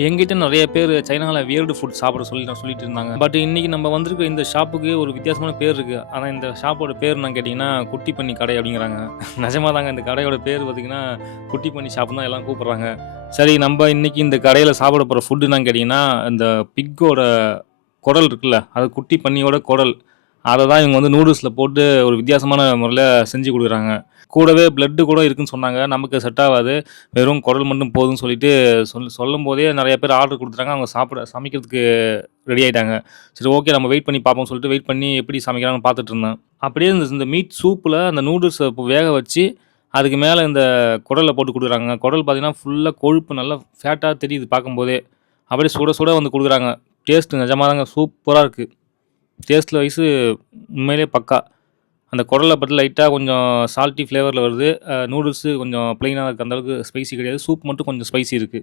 என்கிட்ட நெறைய பேரு சைனால வியர்டு ஃபுட் சாப்பிட சொல்லி சொல்லிட்டு இருந்தாங்க. பட் இன்னைக்கு நம்ம வந்திருக்க இந்த ஷாப்புக்கு ஒரு வித்தியாசமான பேர் இருக்கு. ஆனா இந்த ஷாப்போட பேர் என்னன்னு கேட்டீங்கன்னா, குட்டி பன்னி கடை அப்படிங்கிறாங்க. நிஜமா தாங்க இந்த கடையோட பேர் பார்த்தீங்கன்னா, குட்டி பன்னி ஷாப்ன்னு தான் எல்லாரும் கூப்பிடுறாங்க. சரி நம்ப இன்னைக்கு இந்த கடையில சாப்பிட போற ஃபுட் என்னன்னு கேட்டீங்கன்னா, இந்த பிக்கோட குடல் இருக்குல்ல, அது குட்டி பன்னியோட குடல். அத தான் இவங்க வந்து நூடுல்ஸ்ல போட்டு ஒரு வித்தியாசமான முறையில செஞ்சு குடுக்குறாங்க. கூடவே பிளட் கூட இருக்குன்னு சொன்னாங்க. நமக்கு செட் ஆவாது. வெறும் குடல் மட்டும் போதும்ன்னு சொல்லிட்டு சொல்லும்போதே நெறைய பேர் ஆர்டர் குடுத்துட்டாங்க. அவங்க சமைக்கிறதுக்கு ரெடி ஆயிட்டாங்க. சரி ஓகே நம்ம வெயிட் பண்ணி பார்ப்போம்ன்னு சொல்லிட்டு வெயிட் பண்ணி எப்படி சமைக்கிறாங்கன்னு பார்த்துட்டு இருந்தேன். அப்படியே இந்த இந்த மீட் சூப்ல அந்த நூடுல்ஸ வேக வச்சு, அதுக்கு மேல இந்த குடல போட்டு குடுக்குறாங்க. குடல் பார்த்தீங்கன்னா, ஃபுல்லா கொழுப்பு நல்லா ஃபேட்டா தெரியுது பார்க்கும்போதே. அப்படியே சுட சுட வந்து குடுக்குறாங்க. டேஸ்ட் நிஜமா தாங்க சூப்பரா இருக்கு. டேஸ்ட்ல வைஸு உண்மையிலேயே பக்கா. அந்த குடல பத்தி லைட்டா கொஞ்சம் சால்ட்டி ஃப்ளேவர்ல வருது. நூடுல்ஸு கொஞ்சம் பிளெயினா இருக்கு. அந்த அளவுக்கு ஸ்பைசி கிடையாது. சூப் மட்டும் கொஞ்சம் ஸ்பைசி இருக்கு.